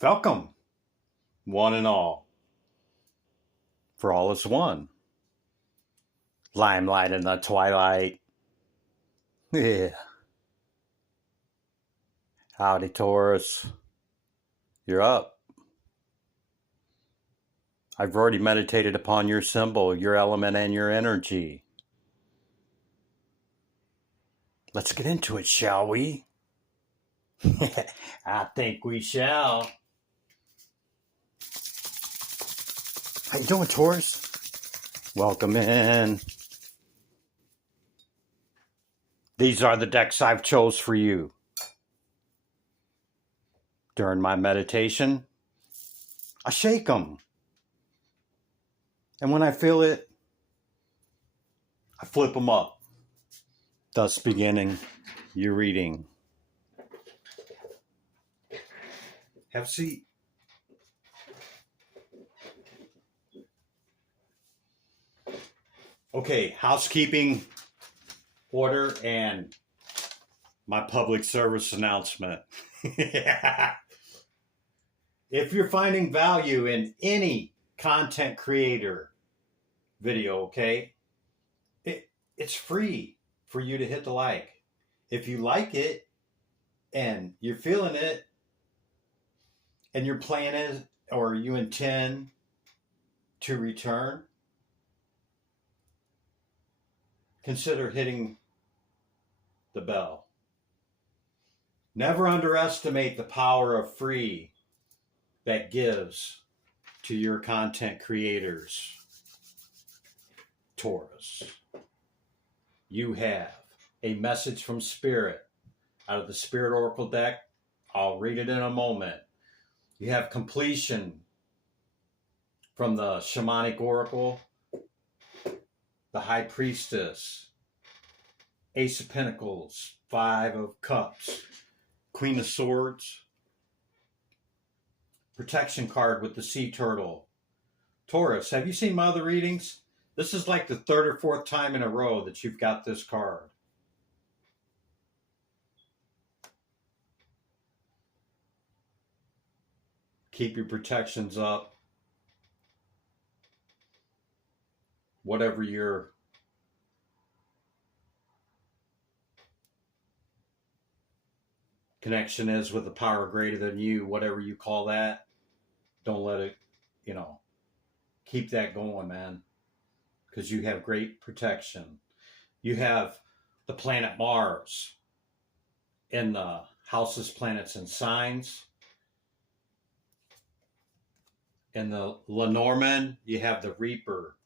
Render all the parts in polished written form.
Welcome, one and all, for all is one. Limelight in the twilight. Yeah. Howdy, Taurus. You're up. I've already meditated upon your symbol, your element, and your energy. Let's get into it, shall we? I think we shall. How you doing, Taurus? Welcome in. These are the decks I've chose for you. During my meditation, I shake them. And when I feel it, I flip them up. Thus beginning your reading. Have a seat. Okay, housekeeping order and my public service announcement. If you're finding value in any content creator video, okay, it's free for you to hit the like. If you like it and you're feeling it and your plan is, or you intend to return, consider hitting the bell. Never underestimate the power of free that gives to your content creators. Taurus, you have a message from Spirit out of the Spirit Oracle deck. I'll read it in a moment. You have completion from the Shamanic Oracle, the High Priestess, Ace of Pentacles, Five of Cups, Queen of Swords, protection card with the sea turtle. Taurus, have you seen my other readings? This is like the third or fourth time in a row that you've got this card. Keep your protections up. Whatever your connection is with a power greater than you, whatever you call that, don't let it, keep that going, man, because you have great protection. You have the planet Mars in the houses, planets, and signs. In the Lenormand, you have the Reaper.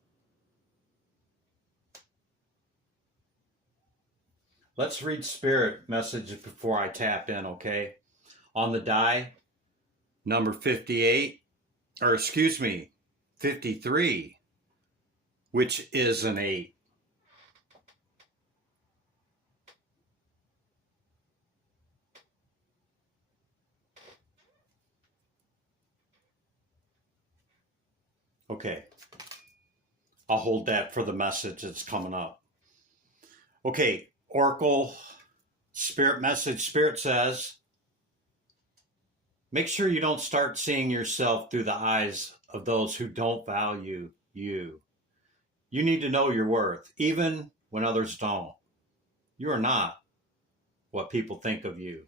Let's read Spirit message before I tap in, okay? On the die, number 58, 53, which is an 8. Okay, I'll hold that for the message that's coming up. Okay, Oracle Spirit message. Spirit says, make sure you don't start seeing yourself through the eyes of those who don't value you. You need to know your worth, even when others don't. You are not what people think of you.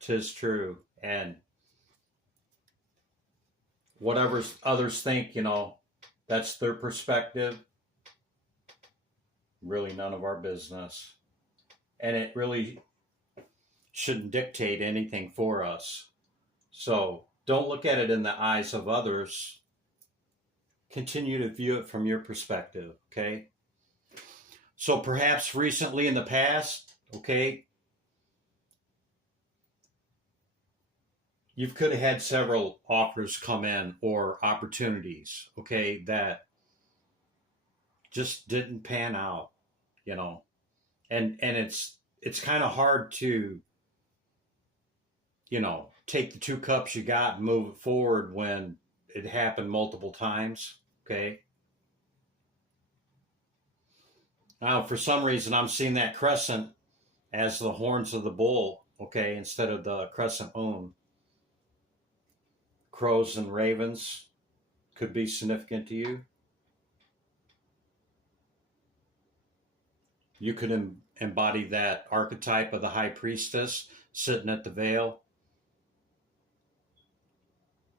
'Tis true. And whatever others think, that's their perspective. Really none of our business. And it really shouldn't dictate anything for us. So don't look at it in the eyes of others. Continue to view it from your perspective, okay? So perhaps recently in the past, okay, you could have had several offers come in or opportunities, okay, that just didn't pan out, and it's kind of hard to, take the 2 cups you got and move it forward when it happened multiple times, okay? Now, for some reason, I'm seeing that crescent as the horns of the bull, okay, instead of the crescent moon. crows and ravens could be significant to you. You could embody that archetype of the high priestess sitting at the veil,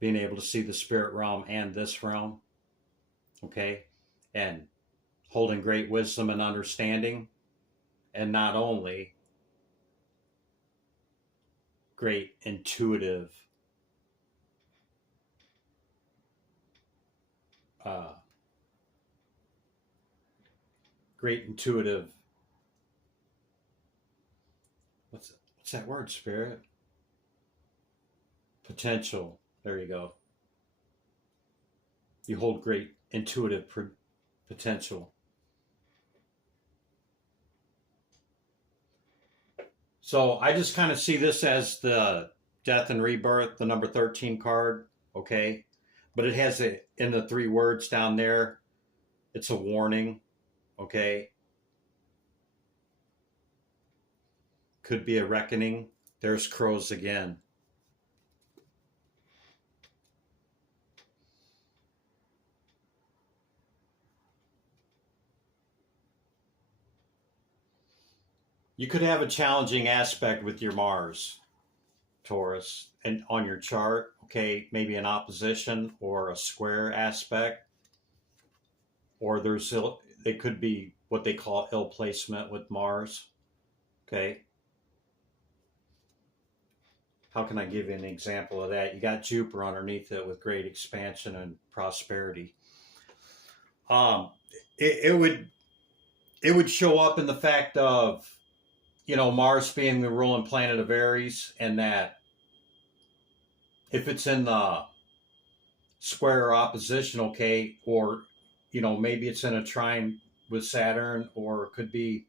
being able to see the spirit realm and this realm, okay? And holding great wisdom and understanding, and not only great intuitive what's that word, spirit? Potential. There you go. You hold great intuitive potential. So I just kind of see this as the death and rebirth, the number 13 card, okay? But it has it in the 3 words down there. It's a warning, okay? Could be a reckoning. There's crows again. You could have a challenging aspect with your Mars, Taurus, and on your chart, okay, maybe an opposition or a square aspect, or it could be what they call ill placement with Mars, okay? How can I give you an example of that? You got Jupiter underneath it with great expansion and prosperity. It would show up in the fact of, you know, Mars being the ruling planet of Aries, and that if it's in the square or opposition, okay, or, you know, maybe it's in a trine with Saturn, or it could be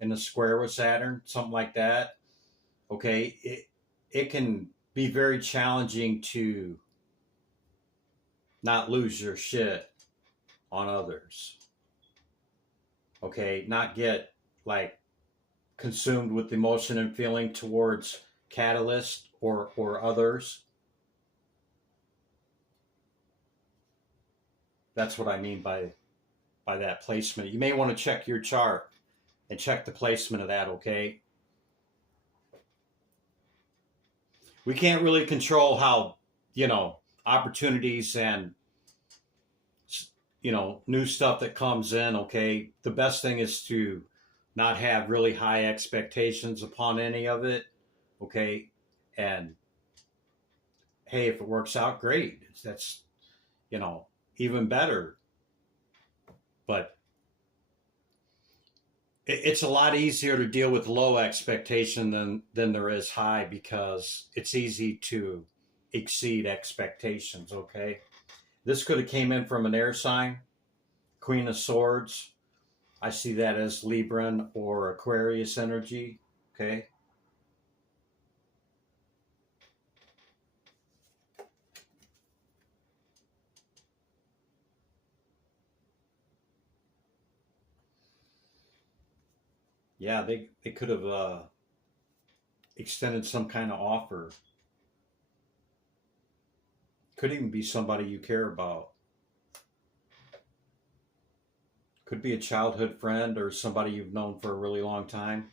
in a square with Saturn, something like that, okay, it can be very challenging to not lose your shit on others, okay, not get like consumed with emotion and feeling towards catalyst or others. That's what I mean by that placement. You may want to check your chart and check the placement of that, okay? We can't really control how, you know, opportunities and, you know, new stuff that comes in, okay? The best thing is to not have really high expectations upon any of it, okay? And hey, if it works out, great. That's, you know, even better. But it's a lot easier to deal with low expectation than there is high, because it's easy to exceed expectations, okay? This could have came in from an air sign, Queen of Swords. I see that as Libran or Aquarius energy, okay? Yeah, they could have extended some kind of offer. Could even be somebody you care about. Could be a childhood friend or somebody you've known for a really long time.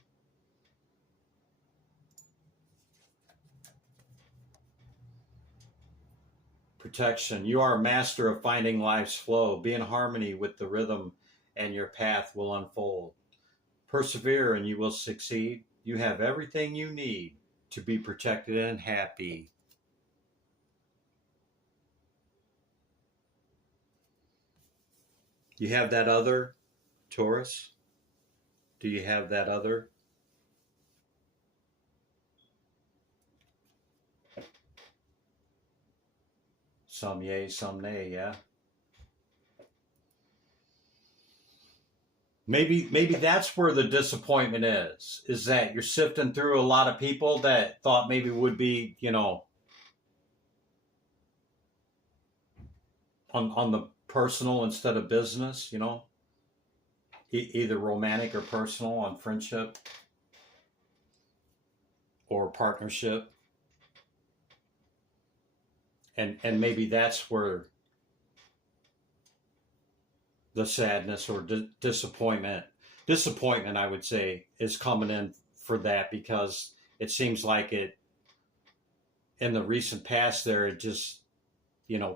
Protection. You are a master of finding life's flow. Be in harmony with the rhythm and your path will unfold. Persevere and you will succeed. You have everything you need to be protected and happy. You have that other, Taurus? Do you have that other? Some yay, some nay, yeah? Maybe that's where the disappointment is that you're sifting through a lot of people that thought maybe would be, you know, on the personal instead of business, you know, either romantic or personal, on friendship or partnership. And maybe that's where the sadness or disappointment, I would say, is coming in for that, because it seems like it, in the recent past there, it just,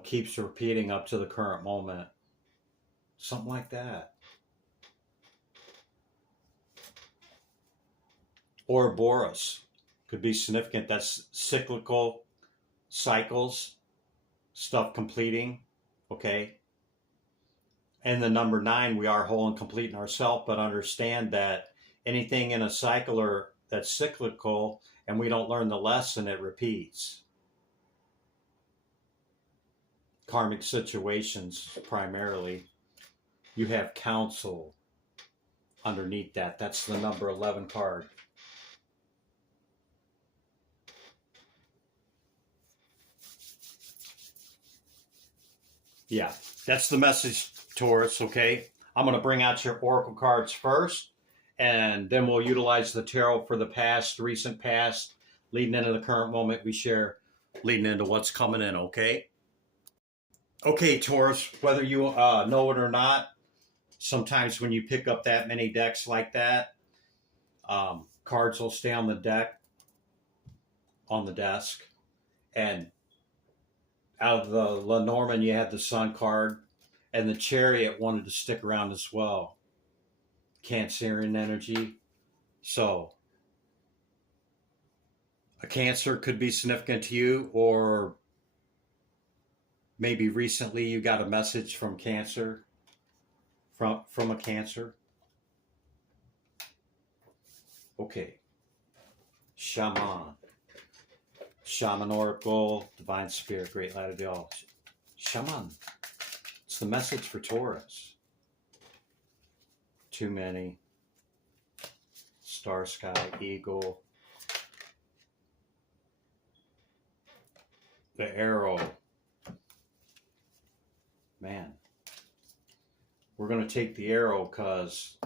keeps repeating up to the current moment. Something like that. Or Boris could be significant. That's cyclical cycles, stuff completing, okay? And the number 9, we are whole and complete in ourselves, but understand that anything in a cycle or that's cyclical and we don't learn the lesson, it repeats. Karmic situations primarily. You have counsel underneath that. That's the number 11 card. Yeah, that's the message, Taurus, okay? I'm going to bring out your oracle cards first, and then we'll utilize the tarot for the past, recent past, leading into the current moment we share, leading into what's coming in, okay? Okay, Taurus, whether you know it or not, sometimes when you pick up that many decks like that, cards will stay on the deck, on the desk, and out of the Lenormand, you had the Sun card, and the Chariot wanted to stick around as well. Cancerian energy. So, a Cancer could be significant to you, or maybe recently you got a message from Cancer, from a Cancer. Okay. Shaman Oracle, Divine Spirit, Great Light of the All. Shaman. It's the message for Taurus. Too many. Star Sky, Eagle. The Arrow. Man. We're going to take the Arrow because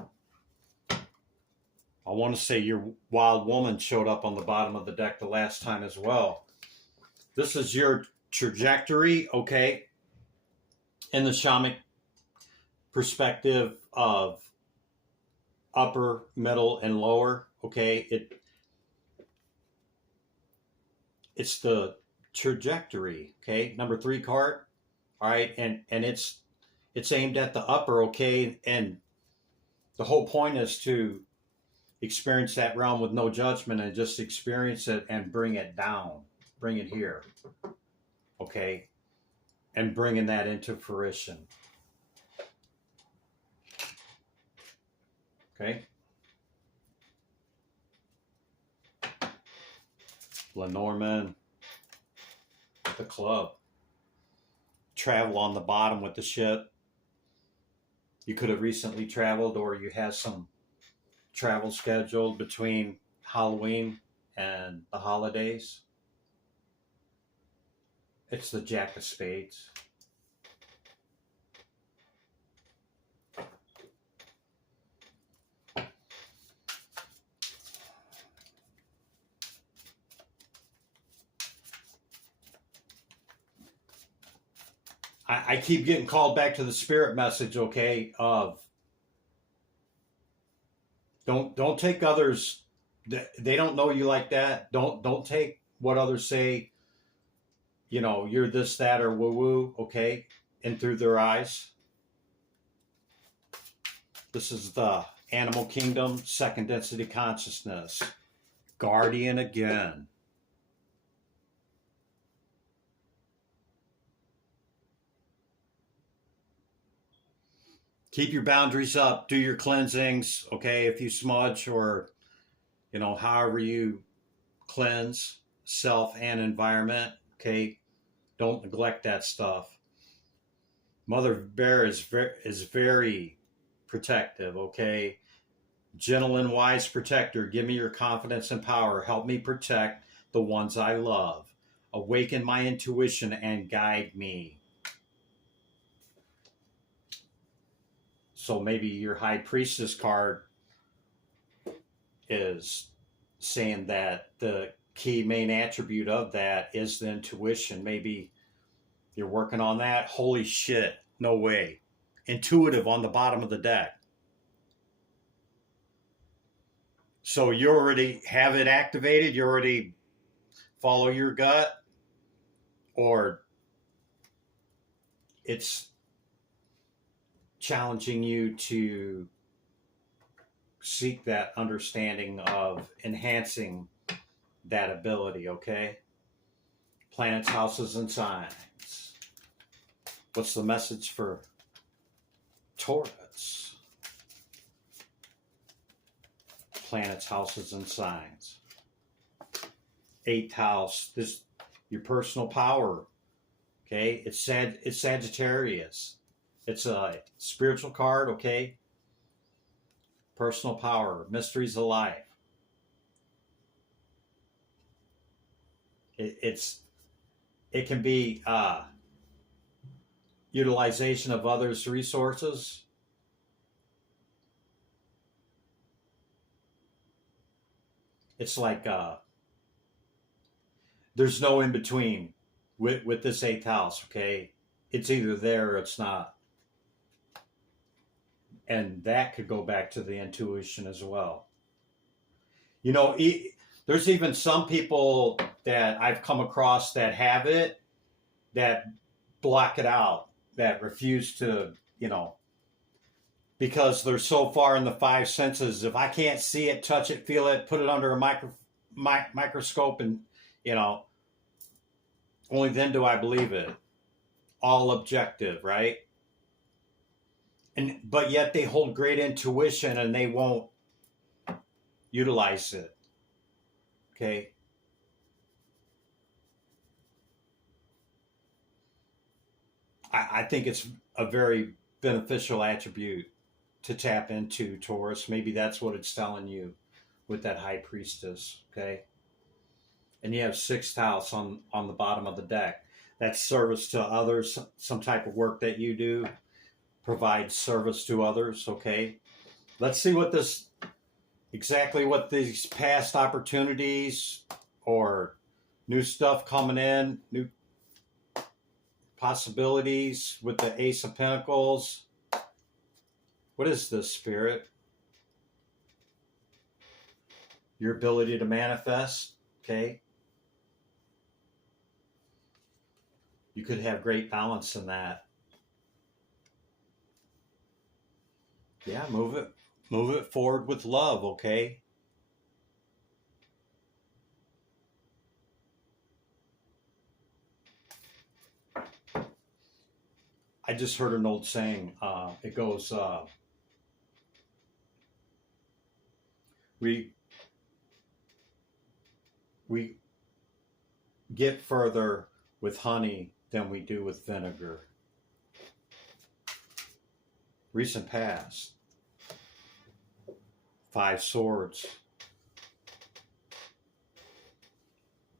I want to say your Wild Woman showed up on the bottom of the deck the last time as well. This is your trajectory, okay? In the shamanic perspective of upper, middle, and lower, okay? It's the trajectory, okay? Number 3 card, all right? And it's aimed at the upper, okay? And the whole point is to experience that realm with no judgment and just experience it and bring it down, bring it here, okay? And bringing that into fruition, okay? Lenormand, the Club. Travel on the bottom with the ship. You could have recently traveled, or you have some travel scheduled between Halloween and the holidays. It's the Jack of Spades. I keep getting called back to the spirit message, okay, of don't take others, they don't know you like that. Don't take what others say, you're this, that, or woo-woo, okay, in through their eyes. This is the Animal Kingdom, second density consciousness. Guardian again. Keep your boundaries up. Do your cleansings, okay? If you smudge or, however you cleanse self and environment, okay? Don't neglect that stuff. Mother Bear is very protective, okay? Gentle and wise protector, give me your confidence and power. Help me protect the ones I love. Awaken my intuition and guide me. So maybe your High Priestess card is saying that the key main attribute of that is the intuition. Maybe You're working on that? Holy shit. No way. Intuitive on the bottom of the deck. So you already have it activated? You already follow your gut? Or it's challenging you to seek that understanding of enhancing that ability, okay? Planets, houses, and signs. What's the message for Taurus? Planets, houses, and signs. 8th house, this your personal power. Okay, it's Sagittarius. It's a spiritual card, okay? Personal power, mysteries of life. It can be utilization of others' resources. It's like there's no in between with this 8th house, okay? It's either there or it's not. And that could go back to the intuition as well. You know, there's even some people that I've come across that have it, that block it out, that refuse to, you know, because they're so far in the 5 senses. If I can't see it, touch it, feel it, put it under a microscope, and, you know, only then do I believe it. All objective, right? But yet they hold great intuition and they won't utilize it. Okay? I think it's a very beneficial attribute to tap into, Taurus. Maybe that's what it's telling you with that High Priestess, okay? And you have 6th house on the bottom of the deck. That's service to others, some type of work that you do, provide service to others, okay? Let's see what exactly what these past opportunities or new stuff coming in, new possibilities with the Ace of Pentacles. What is this, Spirit? Your ability to manifest, okay? You could have great balance in that. Yeah, move it forward with love, okay? I just heard an old saying. It goes, we get further with honey than we do with vinegar. Recent past. 5 swords.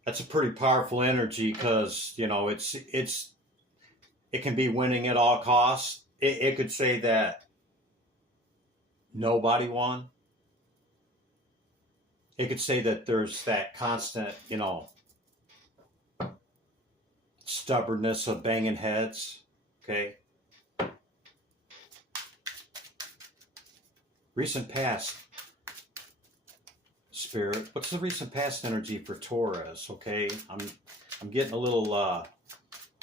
That's a pretty powerful energy because, you know, it can be winning at all costs. It could say that nobody won. It could say that there's that constant, you know, stubbornness of banging heads, okay? Recent past, Spirit. What's the recent past energy for Taurus, okay? I'm getting a little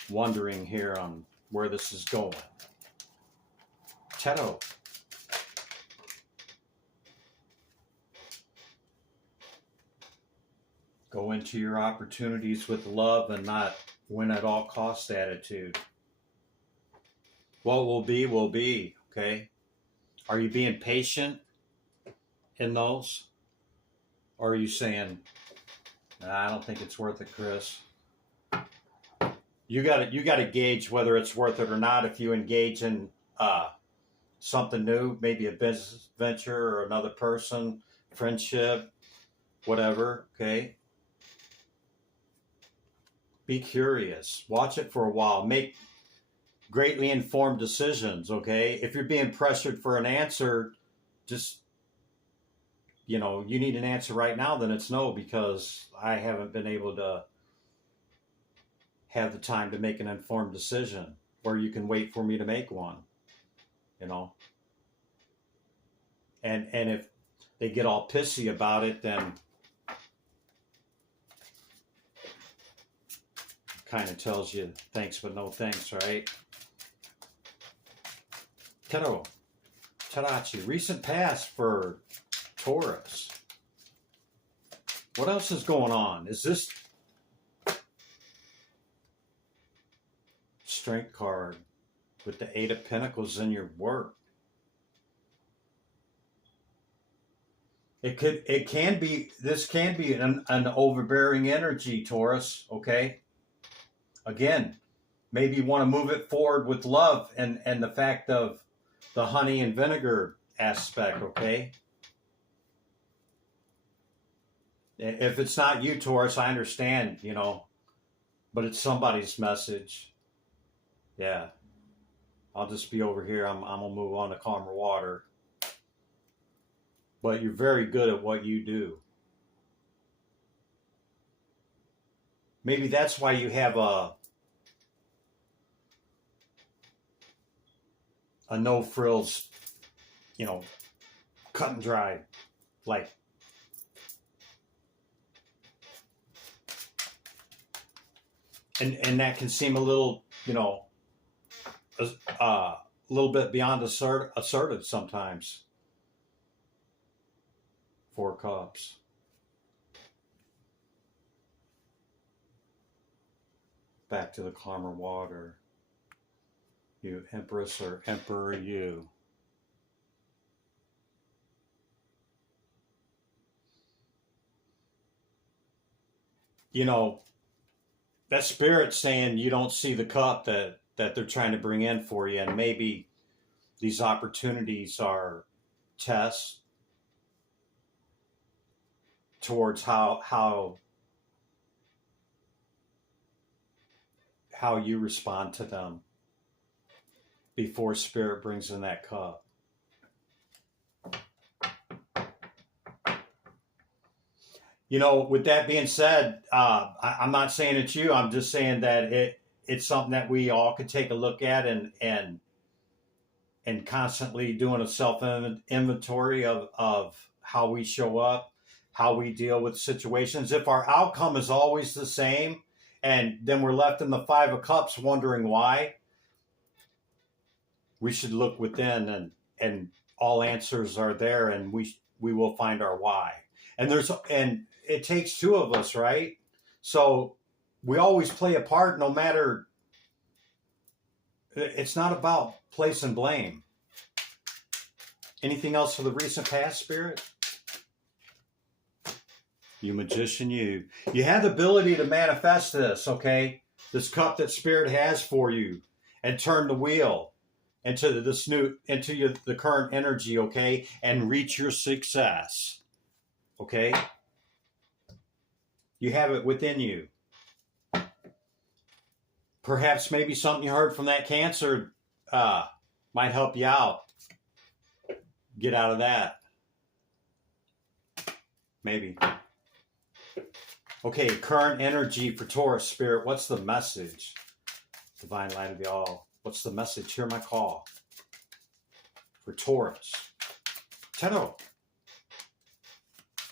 wondering here on where this is going. Tarot. Go into your opportunities with love and not win at all cost attitude. What will be, okay? Are you being patient in those? Or are you saying, nah, I don't think it's worth it, Chris? You got to gauge whether it's worth it or not if you engage in something new, maybe a business venture or another person, friendship, whatever, okay? Be curious. Watch it for a while. Make greatly informed decisions, okay? If you're being pressured for an answer, just, you know, you need an answer right now, then it's no, because I haven't been able to have the time to make an informed decision, or you can wait for me to make one, you know. And if they get all pissy about it, then kind of tells you thanks but no thanks, right? Tarot Tarachi, recent past for Taurus. What else is going on? Is this Strength card with the Eight of Pentacles in your work? This can be an overbearing energy, Taurus, okay? Again, maybe you want to move it forward with love and the fact of the honey and vinegar aspect, okay? If it's not you, Taurus, I understand, you know, but it's somebody's message. Yeah. I'll just be over here. I'm going to move on to calmer water. But you're very good at what you do. Maybe that's why you have a no frills, you know, cut and dry, like, and that can seem a little, you know, a little bit beyond assertive sometimes. Four Cups. Back to the calmer water. You Empress or Emperor, you. You know, that spirit saying you don't see the cup that they're trying to bring in for you, and maybe these opportunities are tests towards how you respond to them before spirit brings in that cup. You know, with that being said, I'm not saying it's you. I'm just saying that it's something that we all could take a look at and constantly doing a self inventory of how we show up, how we deal with situations. If our outcome is always the same, and then we're left in the Five of Cups wondering why, we should look within, and all answers are there, and we will find our why. And it takes two of us, right? So we always play a part, no matter. It's not about placing blame. Anything else for the recent past, Spirit? You Magician, you have the ability to manifest this, okay? This cup that Spirit has for you, and turn the wheel into the current energy, okay? And reach your success, okay? You have it within you. Perhaps maybe something you heard from that Cancer might help you out. Get out of that. Maybe. Okay, current energy for Taurus, Spirit. What's the message? Divine Light of the All. What's the message? Hear my call. For Taurus. Tarot.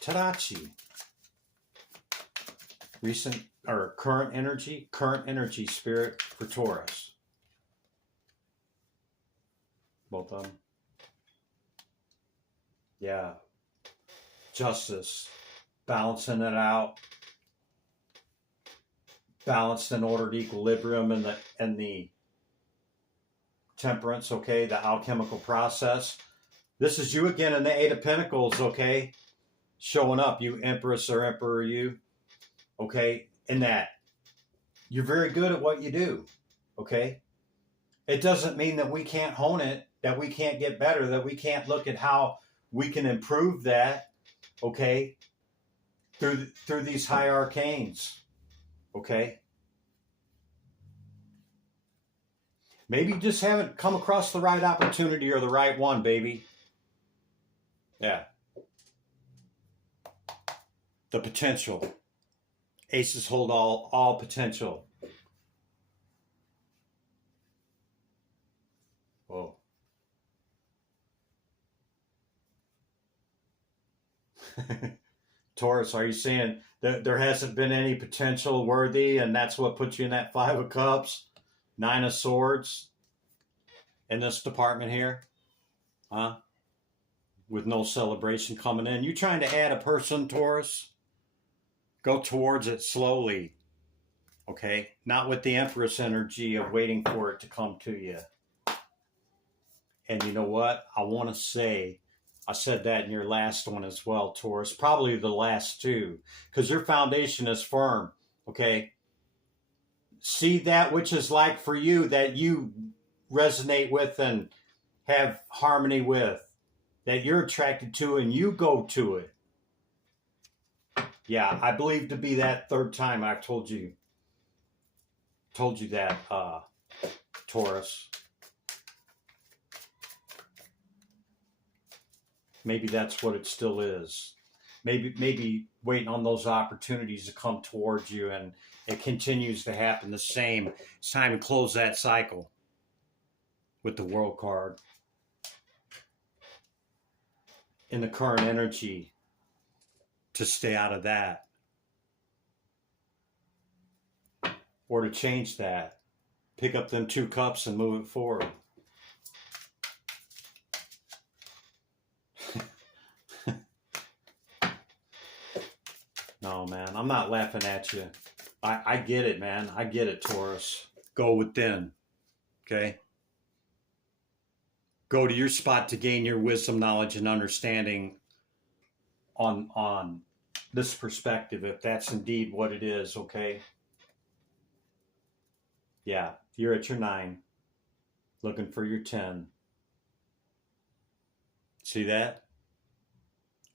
Tarachi. Current energy, Spirit, for Taurus. Both of them. Yeah. Justice. Balancing it out. Balanced and ordered equilibrium and the Temperance, okay? The alchemical process. This is you again in the Eight of Pentacles, okay? Showing up, you Empress or Emperor, you. Okay? In that you're very good at what you do, okay? It doesn't mean that we can't hone it, that we can't get better, that we can't look at how we can improve that, okay? Through these high arcanes, okay? Maybe you just haven't come across the right opportunity or the right one, baby. Yeah. The potential. Aces hold all potential. Taurus, are you saying that there hasn't been any potential worthy, and that's what puts you in that Five of Cups, Nine of Swords in this department here? Huh? With no celebration coming in. You trying to add a person, Taurus? Go towards it slowly, okay? Not with the Empress energy of waiting for it to come to you. And you know what? I want to say, I said that in your last one as well, Taurus. Probably the last two, because your foundation is firm, okay? See that which is like for you, that you resonate with and have harmony with, that you're attracted to, and you go to it. Yeah, I believe to be that third time I've told you that, Taurus. Maybe that's what it still is. Maybe waiting on those opportunities to come towards you, and it continues to happen the same. It's time to close that cycle with the World card. In the current energy, to stay out of that. Or to change that. Pick up them 2 cups and move it forward. No, man, I'm not laughing at you. I get it, man. I get it, Taurus. Go within, okay? Go to your spot to gain your wisdom, knowledge, and understanding on this perspective, if that's indeed what it is, okay? Yeah, you're at your 9, looking for your 10. See that?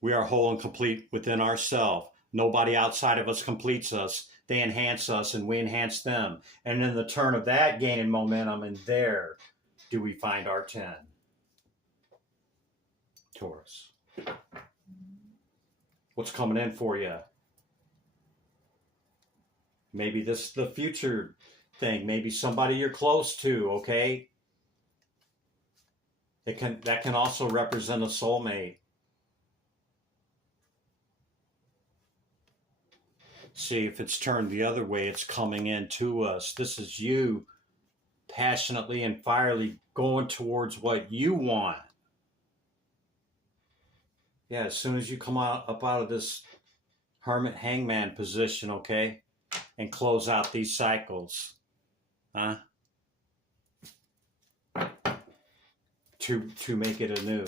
We are whole and complete within ourselves. Nobody outside of us completes us. They enhance us and we enhance them. And in the turn of that gaining momentum, and there do we find our 10. Taurus. What's coming in for you? Maybe this is the future thing. Maybe somebody you're close to, okay? That can also represent a soulmate. See, if it's turned the other way, it's coming in to us. This is you passionately and fierily going towards what you want. Yeah, as soon as you come up out of this hermit hangman position, okay, and close out these cycles, huh? To make it anew.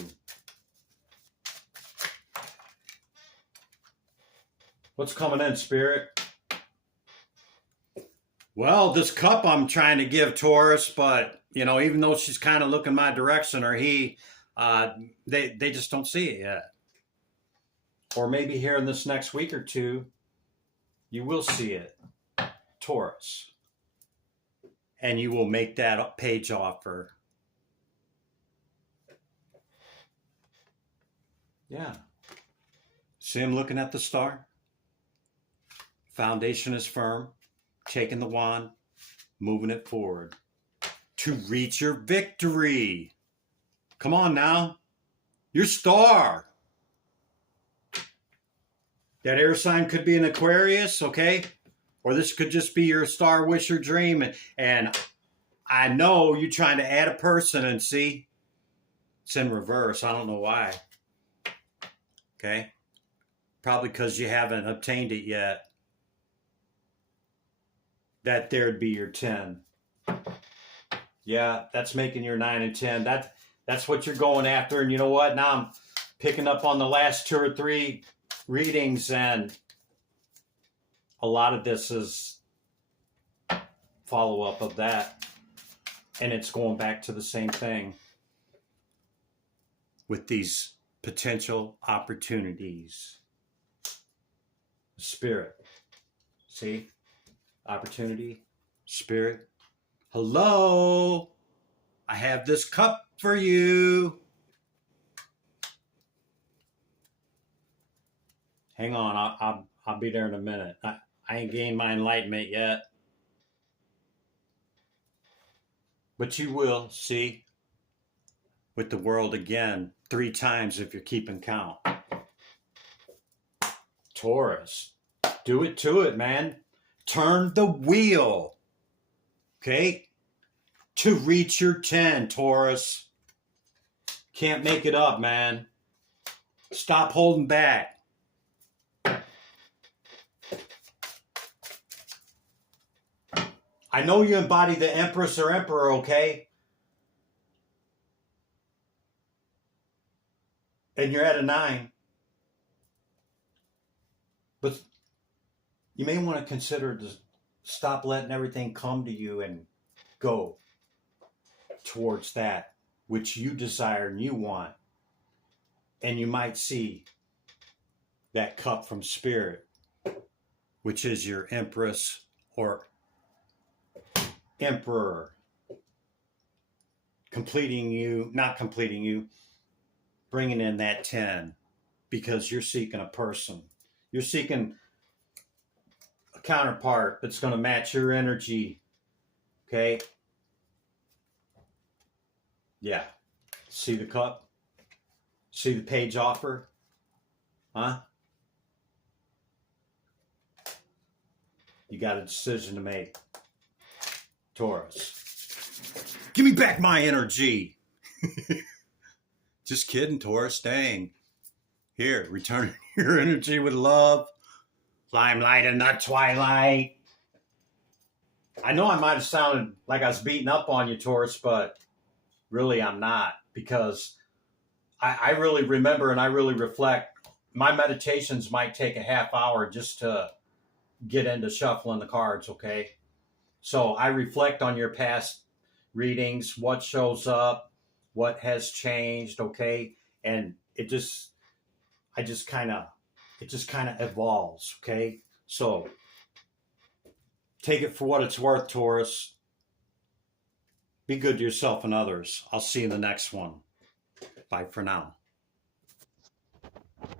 What's coming in, Spirit? Well, this cup I'm trying to give Taurus, but, you know, even though she's kind of looking my direction, or he, they just don't see it yet. Or maybe here in this next week or two, you will see it, Taurus. And you will make that page offer. Yeah. See him looking at the star? Foundation is firm. Taking the wand, moving it forward to reach your victory. Come on now. Your star. That air sign could be an Aquarius, okay? Or this could just be your star wish or dream. And I know you're trying to add a person, and see, it's in reverse. I don't know why. Okay? Probably because you haven't obtained it yet. That there'd be your 10. Yeah, that's making your 9 and 10. That's what you're going after. And you know what? Now I'm picking up on the last 2 or 3 readings, and a lot of this is follow-up of that. And it's going back to the same thing with these potential opportunities. Spirit. See? Opportunity, Spirit. Hello, I have this cup for you. Hang on, I'll be there in a minute. I ain't gained my enlightenment yet. But you will, see, with the world again, 3 times if you're keeping count. Taurus, do it to it, man. Turn the wheel, okay, to reach your 10, Taurus. Can't make it up, man. Stop holding back. I know you embody the Empress or Emperor, okay? And you're at a 9. But you may want to consider to stop letting everything come to you and go towards that which you desire and you want. And you might see that cup from Spirit, which is your Empress or Emperor, completing you, not completing you, bringing in that 10, because you're seeking a person. You're seeking a counterpart that's going to match your energy, okay? Yeah. See the cup? See the page offer? Huh? You got a decision to make, Taurus. Give me back my energy. Just kidding, Taurus. Dang. Here, return your energy with love. Limelight in the twilight. I know I might have sounded like I was beating up on you, Taurus, but really I'm not, because I really remember and I really reflect. My meditations might take a half hour just to get into shuffling the cards, okay? So I reflect on your past readings, what shows up, what has changed, okay? And it just kind of evolves, okay? So take it for what it's worth, Taurus. Be good to yourself and others. I'll see you in the next one. Bye for now.